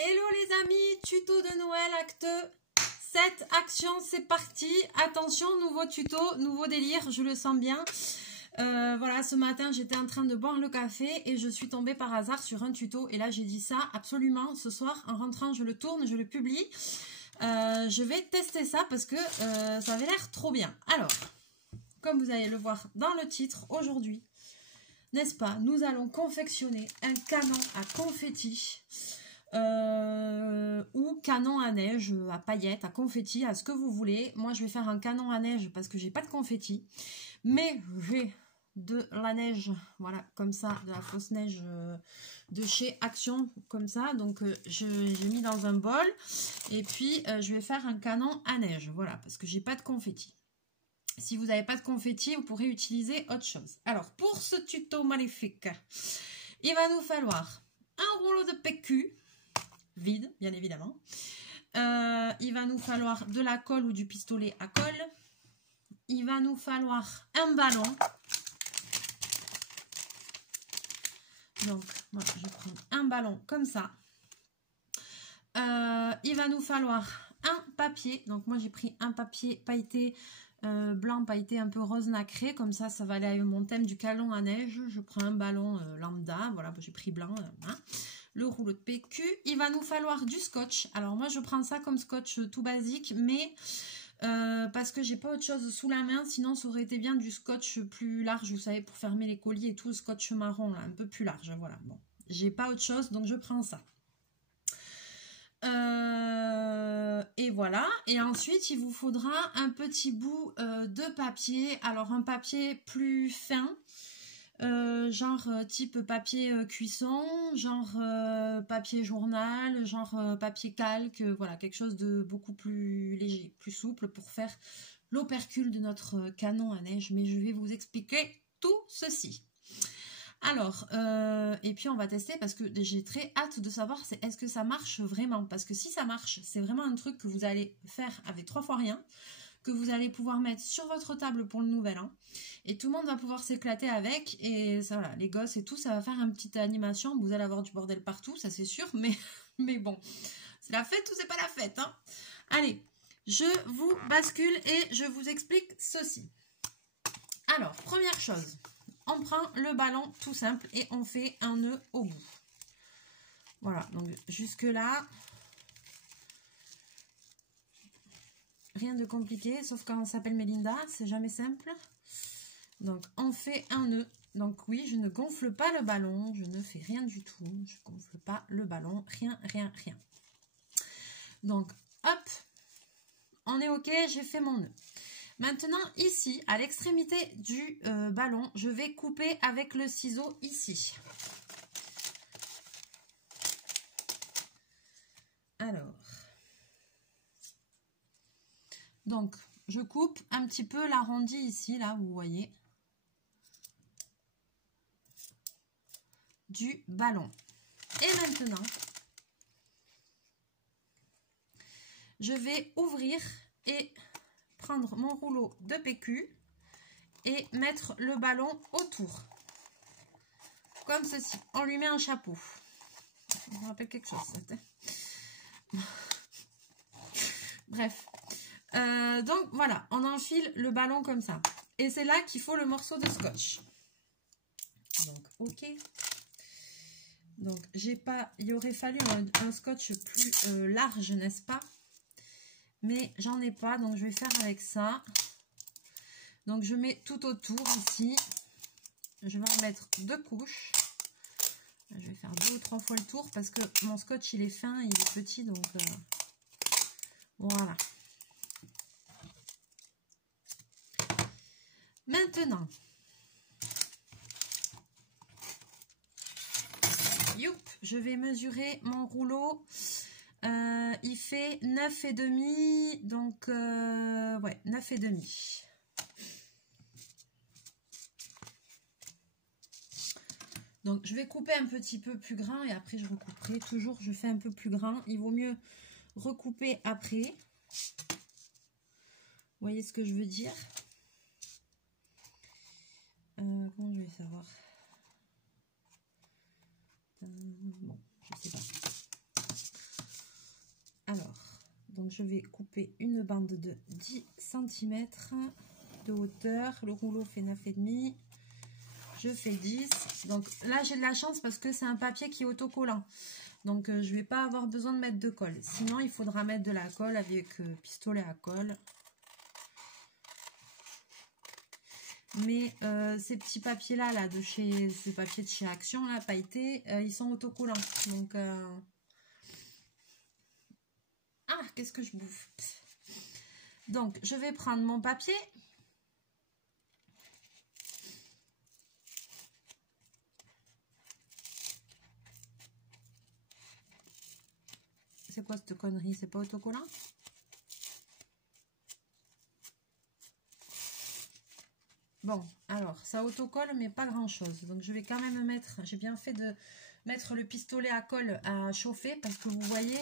Hello les amis, tuto de Noël, acte 7, action, c'est parti. Attention, nouveau tuto, nouveau délire, je le sens bien. Voilà, ce matin, j'étais en train de boire le café et je suis tombée par hasard sur un tuto. Et là, j'ai dit ça, absolument, ce soir, en rentrant, je le tourne, je le publie. Je vais tester ça parce que ça avait l'air trop bien. Alors, comme vous allez le voir dans le titre, aujourd'hui, n'est-ce pas, nous allons confectionner un canon à confetti. Ou canon à neige, à paillettes, à confetti, à ce que vous voulez. Moi je vais faire un canon à neige parce que j'ai pas de confetti, mais j'ai de la neige, voilà, comme ça, de la fausse neige de chez Action, comme ça. Donc j'ai mis dans un bol et puis je vais faire un canon à neige, voilà, parce que j'ai pas de confetti. Si vous n'avez pas de confetti, vous pourrez utiliser autre chose. Alors pour ce tuto maléfique, il va nous falloir un rouleau de PQ vide, bien évidemment. Il va nous falloir de la colle ou du pistolet à colle. Il va nous falloir un ballon. Donc, moi, je prends un ballon comme ça. Il va nous falloir un papier. Donc, moi, j'ai pris un papier pailleté blanc, pailleté un peu rose nacré. Comme ça, ça va aller avec mon thème du canon à neige. Je prends un ballon lambda. Voilà, j'ai pris blanc. Hein. Le rouleau de PQ, il va nous falloir du scotch. Alors moi je prends ça comme scotch tout basique, mais parce que j'ai pas autre chose sous la main, sinon ça aurait été bien du scotch plus large, vous savez, pour fermer les colis et tout, le scotch marron là, un peu plus large, voilà. Bon, j'ai pas autre chose, donc je prends ça. Et voilà, et ensuite il vous faudra un petit bout de papier, alors un papier plus fin, genre type papier cuisson, genre papier journal, genre papier calque, voilà, quelque chose de beaucoup plus léger, plus souple pour faire l'opercule de notre canon à neige, mais je vais vous expliquer tout ceci. Alors, et puis on va tester parce que j'ai très hâte de savoir est-ce que ça marche vraiment, parce que si ça marche, c'est vraiment un truc que vous allez faire avec 3 fois rien, que vous allez pouvoir mettre sur votre table pour le nouvel an et tout le monde va pouvoir s'éclater avec et ça, voilà, les gosses et tout, ça va faire une petite animation, vous allez avoir du bordel partout, ça c'est sûr, mais bon, c'est la fête ou c'est pas la fête, hein. Allez, je vous bascule et je vous explique ceci. Alors, première chose, on prend le ballon tout simple et on fait un nœud au bout. Voilà, donc jusque là, rien de compliqué, sauf quand on s'appelle Mélinda, c'est jamais simple. Donc, on fait un nœud. Donc, oui, je ne gonfle pas le ballon, je ne fais rien du tout. Je ne gonfle pas le ballon, rien, rien, rien. Donc, hop, on est OK, j'ai fait mon nœud. Maintenant, ici, à l'extrémité du ballon, je vais couper avec le ciseau ici. Alors, donc, je coupe un petit peu l'arrondi ici, là, vous voyez, du ballon. Et maintenant, je vais ouvrir et prendre mon rouleau de PQ et mettre le ballon autour. Comme ceci. On lui met un chapeau. Ça me rappelle quelque chose. Bref. Donc voilà, on enfile le ballon comme ça. Et c'est là qu'il faut le morceau de scotch. Donc ok. Donc j'ai pas, il aurait fallu un scotch plus large, n'est-ce pas? Mais j'en ai pas, donc je vais faire avec ça. Donc je mets tout autour ici. Je vais en mettre 2 couches. Je vais faire 2 ou 3 fois le tour parce que mon scotch il est fin, il est petit, donc voilà. Maintenant, je vais mesurer mon rouleau. Il fait 9,5, donc ouais, 9,5. Donc je vais couper un petit peu plus grand et après je recouperai. Toujours je fais un peu plus grand. Il vaut mieux recouper après. Vous voyez ce que je veux dire? Comment je vais savoir? Bon, je sais pas. Donc je vais couper une bande de 10 cm de hauteur. Le rouleau fait 9,5. Je fais 10. Donc là j'ai de la chance parce que c'est un papier qui est autocollant. Donc je vais pas avoir besoin de mettre de colle. Sinon il faudra mettre de la colle avec pistolet à colle. Mais ces petits papiers là de chez ce papier de chez Action là pailleté, ils sont autocollants. Donc ah, qu'est-ce que je bouffe? Donc je vais prendre mon papier. C'est quoi cette connerie? C'est pas autocollant? Bon, alors, ça autocolle, mais pas grand-chose. Donc, je vais quand même mettre... J'ai bien fait de mettre le pistolet à colle à chauffer parce que vous voyez,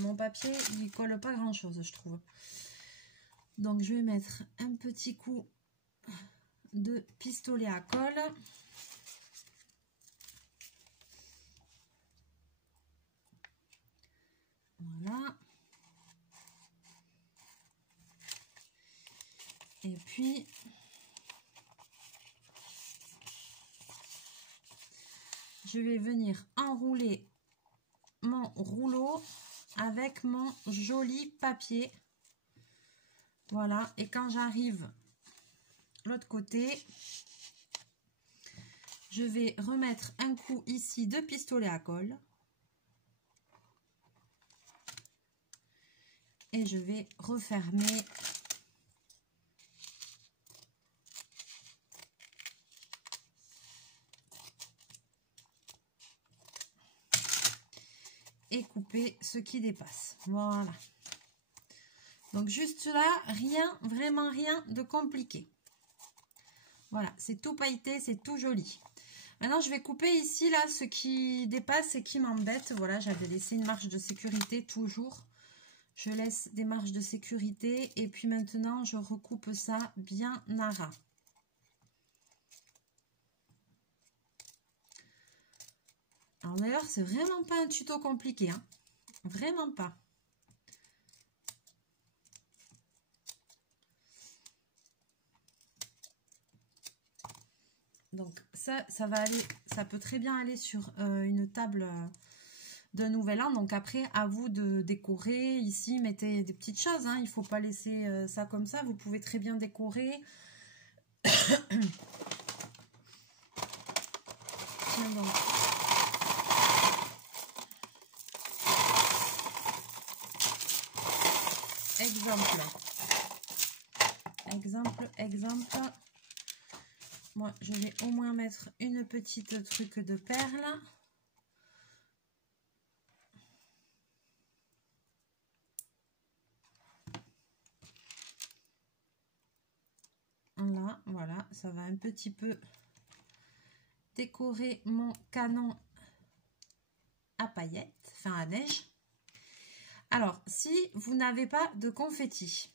mon papier, il colle pas grand-chose, je trouve. Donc, je vais mettre un petit coup de pistolet à colle. Voilà. Et puis... je vais venir enrouler mon rouleau avec mon joli papier. Voilà, et quand j'arrive de l'autre côté, je vais remettre un coup ici de pistolet à colle. Et je vais refermer. Et couper ce qui dépasse. Voilà. Donc juste là, rien, vraiment rien de compliqué. Voilà, c'est tout pailleté, c'est tout joli. Maintenant, je vais couper ici, là, ce qui dépasse et qui m'embête. Voilà, j'avais laissé une marge de sécurité, toujours. Je laisse des marges de sécurité. Et puis maintenant, je recoupe ça bien à ras. Alors d'ailleurs, c'est vraiment pas un tuto compliqué, hein. Vraiment pas. Donc ça va aller, ça peut très bien aller sur une table de Nouvel An. Donc après, à vous de décorer. Ici, mettez des petites choses, hein. Il ne faut pas laisser ça comme ça. Vous pouvez très bien décorer. Tiens donc. Exemple. Moi, je vais au moins mettre une petite truc de perles. Là, voilà, ça va un petit peu décorer mon canon à paillettes, enfin à neige. Alors, si vous n'avez pas de confetti,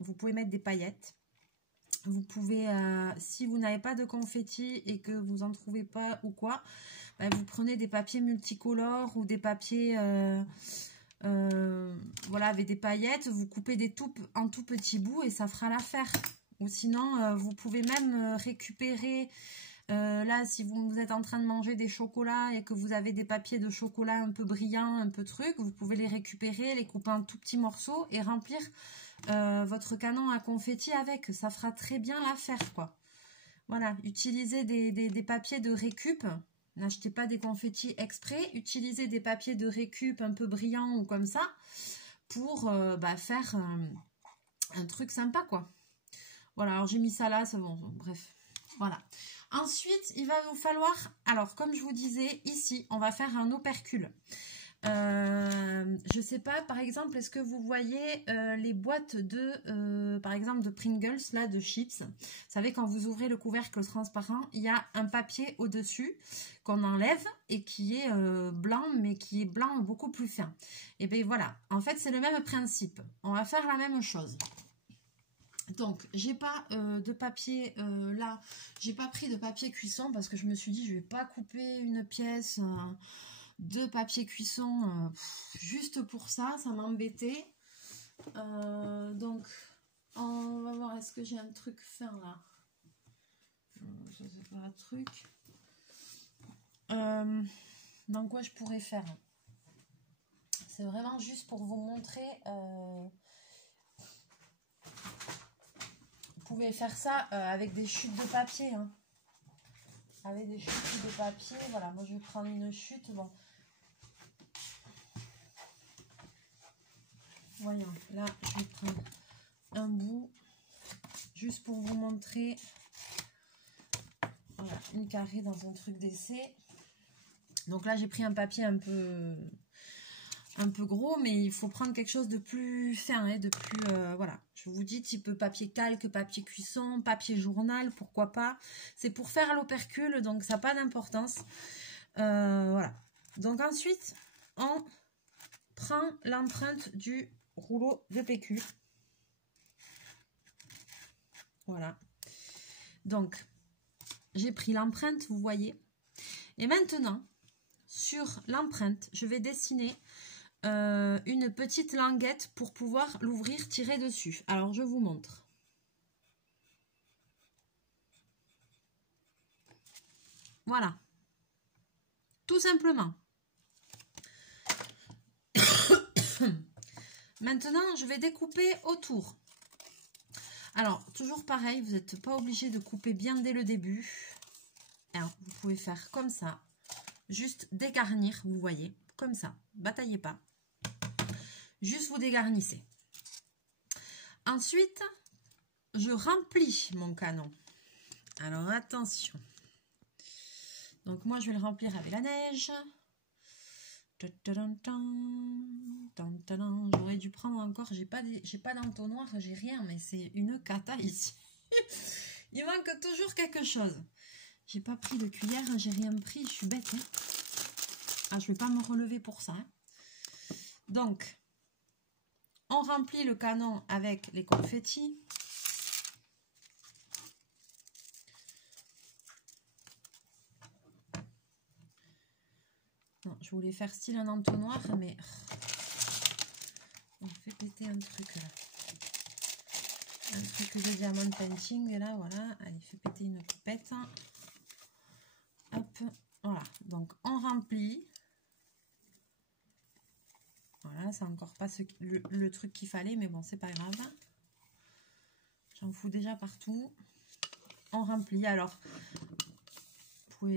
vous pouvez mettre des paillettes. Vous pouvez, si vous n'avez pas de confetti et que vous n'en trouvez pas ou quoi, bah, vous prenez des papiers multicolores ou des papiers, voilà, avec des paillettes. Vous coupez en tout petits bouts et ça fera l'affaire. Ou sinon, vous pouvez même récupérer, là, si vous êtes en train de manger des chocolats et que vous avez des papiers de chocolat un peu brillants, un peu trucs, vous pouvez les récupérer, les couper en tout petits morceaux et remplir votre canon à confetti avec. Ça fera très bien l'affaire, quoi. Voilà, utilisez des papiers de récup. N'achetez pas des confettis exprès. Utilisez des papiers de récup un peu brillants ou comme ça pour faire un truc sympa, quoi. Voilà, alors j'ai mis ça là, c'est bon, bref. Voilà. Ensuite, il va vous falloir, alors comme je vous disais, ici, on va faire un opercule. Je sais pas, par exemple, est-ce que vous voyez les boîtes de, par exemple, de Pringles, là, de chips. Vous savez, quand vous ouvrez le couvercle transparent, il y a un papier au-dessus qu'on enlève et qui est blanc, mais qui est blanc beaucoup plus fin. Et bien voilà, en fait, c'est le même principe. On va faire la même chose. Donc, j'ai pas de papier là, j'ai pas pris de papier cuisson parce que je me suis dit, je vais pas couper une pièce de papier cuisson juste pour ça, ça m'embêtait. Donc, on va voir, est-ce que j'ai un truc fin là? Ça c'est pas un truc. Donc, quoi je pourrais faire? C'est vraiment juste pour vous montrer. Vous pouvez faire ça avec des chutes de papier. Hein. Avec des chutes de papier. Voilà, moi je vais prendre une chute. Bon. Voyons, là je vais prendre un bout. Juste pour vous montrer. Voilà, une carrée dans un truc d'essai. Donc là j'ai pris un papier un peu gros, mais il faut prendre quelque chose de plus fin, hein, de plus, voilà, je vous dis type papier calque, papier cuisson, papier journal, pourquoi pas, c'est pour faire l'opercule, donc ça n'a pas d'importance, voilà, donc ensuite, on prend l'empreinte du rouleau de PQ, voilà, donc, j'ai pris l'empreinte, vous voyez, et maintenant, sur l'empreinte, je vais dessiner une petite languette pour pouvoir l'ouvrir, tirer dessus. Alors, je vous montre. Voilà. Tout simplement. Maintenant, je vais découper autour. Alors, toujours pareil, vous n'êtes pas obligé de couper bien dès le début. Alors, vous pouvez faire comme ça. Juste dégarnir, vous voyez, comme ça. Bataillez pas. Juste vous dégarnissez. Ensuite, je remplis mon canon. Alors, attention. Donc, moi, je vais le remplir avec la neige. J'aurais dû prendre encore, j'ai pas d'entonnoir, j'ai rien, mais c'est une cata ici. Il manque toujours quelque chose. J'ai pas pris de cuillère, j'ai rien pris, je suis bête. Hein. Ah, je vais pas me relever pour ça. Hein. Donc, on remplit le canon avec les confettis. Non, je voulais faire style un entonnoir, mais on fait péter un truc là. Un truc de diamond painting, là, voilà. Allez, fait péter une coupette. Hop, voilà. Donc, on remplit. Voilà, c'est encore pas le truc qu'il fallait, mais bon, c'est pas grave. J'en fous déjà partout. On remplit. Alors,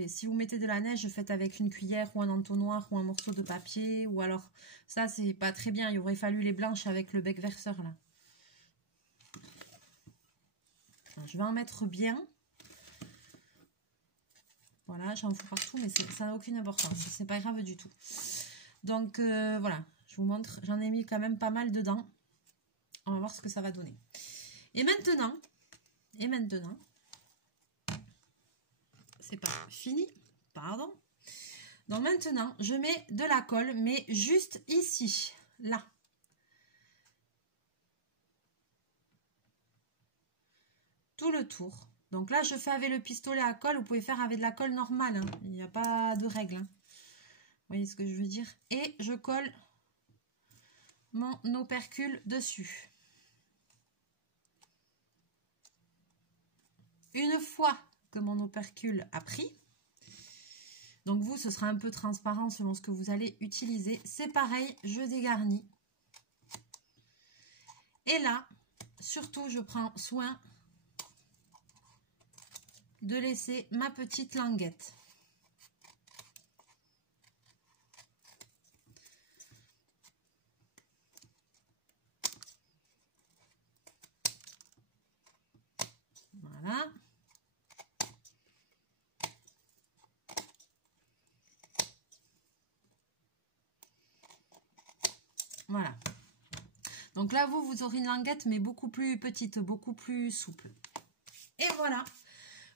si vous mettez de la neige, faites avec une cuillère ou un entonnoir ou un morceau de papier. Ou alors, ça, c'est pas très bien. Il aurait fallu les blanches avec le bec verseur, là. Alors, je vais en mettre bien. Voilà, j'en fous partout, mais ça n'a aucune importance. C'est pas grave du tout. Donc, voilà. Je vous montre, j'en ai mis quand même pas mal dedans. On va voir ce que ça va donner. Et maintenant, c'est pas fini, pardon. Donc maintenant, je mets de la colle, mais juste ici, là. Tout le tour. Donc là, je fais avec le pistolet à colle. Vous pouvez faire avec de la colle normale. Hein. Il n'y a pas de règle. Hein. Vous voyez ce que je veux dire? Et je colle mon opercule dessus. Une fois que mon opercule a pris, donc vous, ce sera un peu transparent selon ce que vous allez utiliser. C'est pareil, je dégarnis. Et là, surtout, je prends soin de laisser ma petite languette. Voilà. Voilà. Donc là, vous aurez une languette, mais beaucoup plus petite, beaucoup plus souple. Et voilà,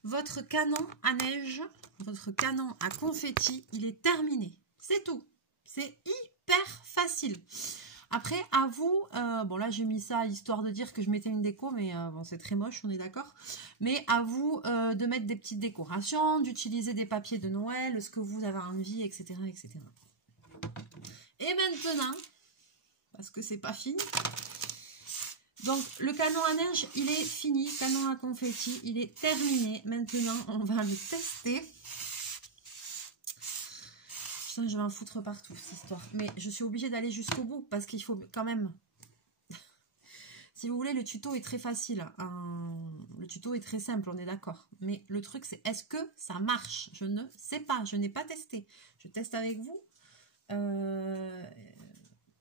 votre canon à neige, votre canon à confetti, il est terminé. C'est tout. C'est hyper facile. Après, à vous, bon là j'ai mis ça histoire de dire que je mettais une déco, mais bon c'est très moche, on est d'accord. Mais à vous de mettre des petites décorations, d'utiliser des papiers de Noël, ce que vous avez envie, etc. etc. Et maintenant, parce que c'est pas fini, Donc, le canon à neige, il est fini. Canon à confetti, il est terminé. Maintenant, on va le tester. Putain, je vais en foutre partout, cette histoire. Mais je suis obligée d'aller jusqu'au bout parce qu'il faut quand même... Si vous voulez, le tuto est très facile. Le tuto est très simple, on est d'accord. Mais le truc, c'est est-ce que ça marche? Je ne sais pas, je n'ai pas testé. Je teste avec vous.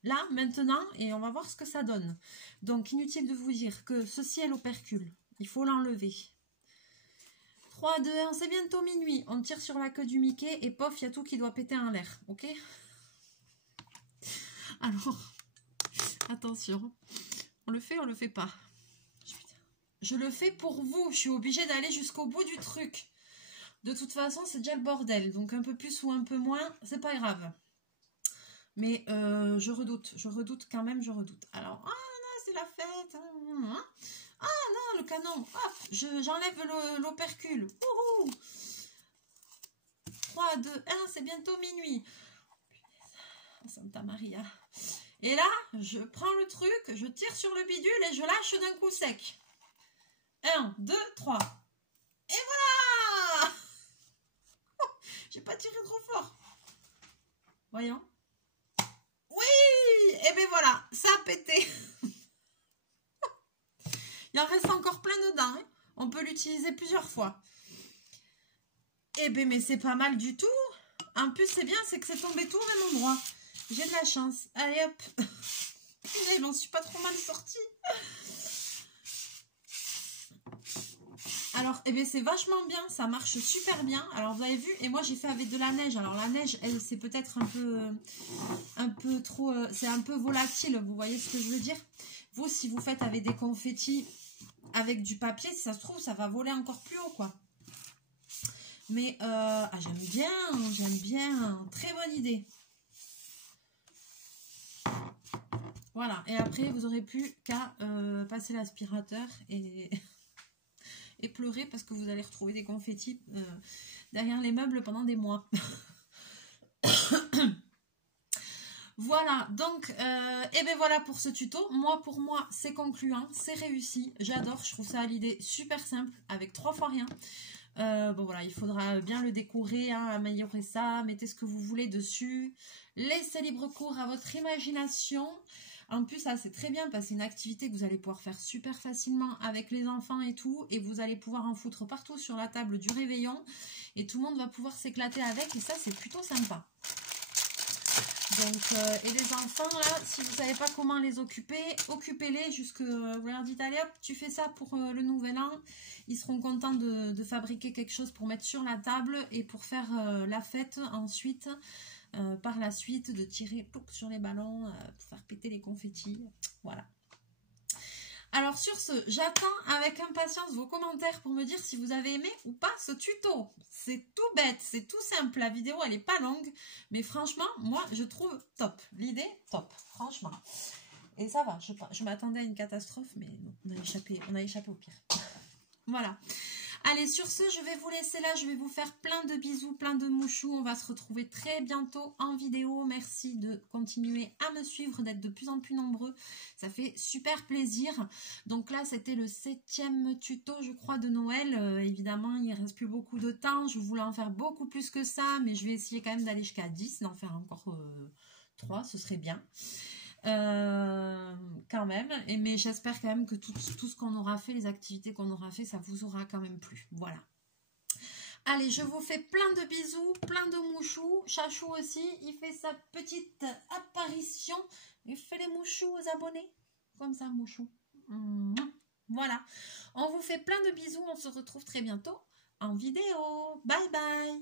Là, maintenant, et on va voir ce que ça donne. Donc, inutile de vous dire que ceci est l'opercule. Il faut l'enlever. 3, 2, 1, c'est bientôt minuit. On tire sur la queue du Mickey et pof, il y a tout qui doit péter en l'air. Ok? Alors, attention. On le fait, on le fait pas. Je le fais pour vous. Je suis obligée d'aller jusqu'au bout du truc. De toute façon, c'est déjà le bordel. Donc, un peu plus ou un peu moins, c'est pas grave. Mais je redoute quand même, je redoute. Alors, ah non, c'est la fête. Ah non, le canon. Hop, j'enlève l'opercule. 3, 2, 1, c'est bientôt minuit. Santa Maria. Et là, je prends le truc, je tire sur le bidule et je lâche d'un coup sec. 1, 2, 3. Et voilà. J'ai pas tiré trop fort. Voyons. Oui! Et bien voilà, ça a pété. Il en reste encore plein dedans. Hein. On peut l'utiliser plusieurs fois. Et bien, mais c'est pas mal du tout. En plus, c'est bien, c'est que c'est tombé tout au même endroit. J'ai de la chance. Allez, hop. Je m'en suis pas trop mal sortie. Alors, eh bien, c'est vachement bien. Ça marche super bien. Alors, vous avez vu, et moi, j'ai fait avec de la neige. Alors, la neige, elle, c'est peut-être un peu trop... c'est un peu volatile. Vous voyez ce que je veux dire? Vous, si vous faites avec des confettis, avec du papier, si ça se trouve, ça va voler encore plus haut, quoi. Mais, j'aime bien. Très bonne idée. Voilà. Et après, vous n'aurez plus qu'à passer l'aspirateur et... et pleurer parce que vous allez retrouver des confettis derrière les meubles pendant des mois. Voilà, donc, et ben voilà pour ce tuto. Pour moi, c'est concluant, c'est réussi. J'adore, je trouve ça l'idée super simple, avec 3 fois rien. Bon voilà, il faudra bien le décorer, hein, améliorer ça, mettez ce que vous voulez dessus. Laissez libre cours à votre imagination. En plus, ça c'est très bien parce que c'est une activité que vous allez pouvoir faire super facilement avec les enfants et tout. Et vous allez pouvoir en foutre partout sur la table du réveillon. Et tout le monde va pouvoir s'éclater avec et ça c'est plutôt sympa. Donc, et les enfants là, si vous ne savez pas comment les occuper, occupez-les jusque vous leur dites allez hop, tu fais ça pour le nouvel an. Ils seront contents de fabriquer quelque chose pour mettre sur la table et pour faire la fête ensuite. Par la suite de tirer sur les ballons pour faire péter les confettis. Voilà. Alors sur ce, j'attends avec impatience vos commentaires pour me dire si vous avez aimé ou pas ce tuto. C'est tout bête, c'est tout simple. La vidéo, elle n'est pas longue. Mais franchement, moi, je trouve top. L'idée, top. Franchement. Et ça va, je m'attendais à une catastrophe, mais non, on a échappé au pire. Voilà. Allez, sur ce, je vais vous laisser là. Je vais vous faire plein de bisous, plein de mouchous. On va se retrouver très bientôt en vidéo. Merci de continuer à me suivre, d'être de plus en plus nombreux. Ça fait super plaisir. Donc là, c'était le 7e tuto, je crois, de Noël. Évidemment, il ne reste plus beaucoup de temps. Je voulais en faire beaucoup plus que ça, mais je vais essayer quand même d'aller jusqu'à 10, d'en faire encore 3, ce serait bien. Quand même, mais j'espère quand même que tout ce qu'on aura fait, les activités qu'on aura fait, ça vous aura quand même plu. Voilà. Allez, je vous fais plein de bisous, plein de mouchous. Chachou aussi, il fait sa petite apparition. Il fait les mouchous aux abonnés. Comme ça, mouchou. Voilà. On vous fait plein de bisous. On se retrouve très bientôt en vidéo. Bye bye.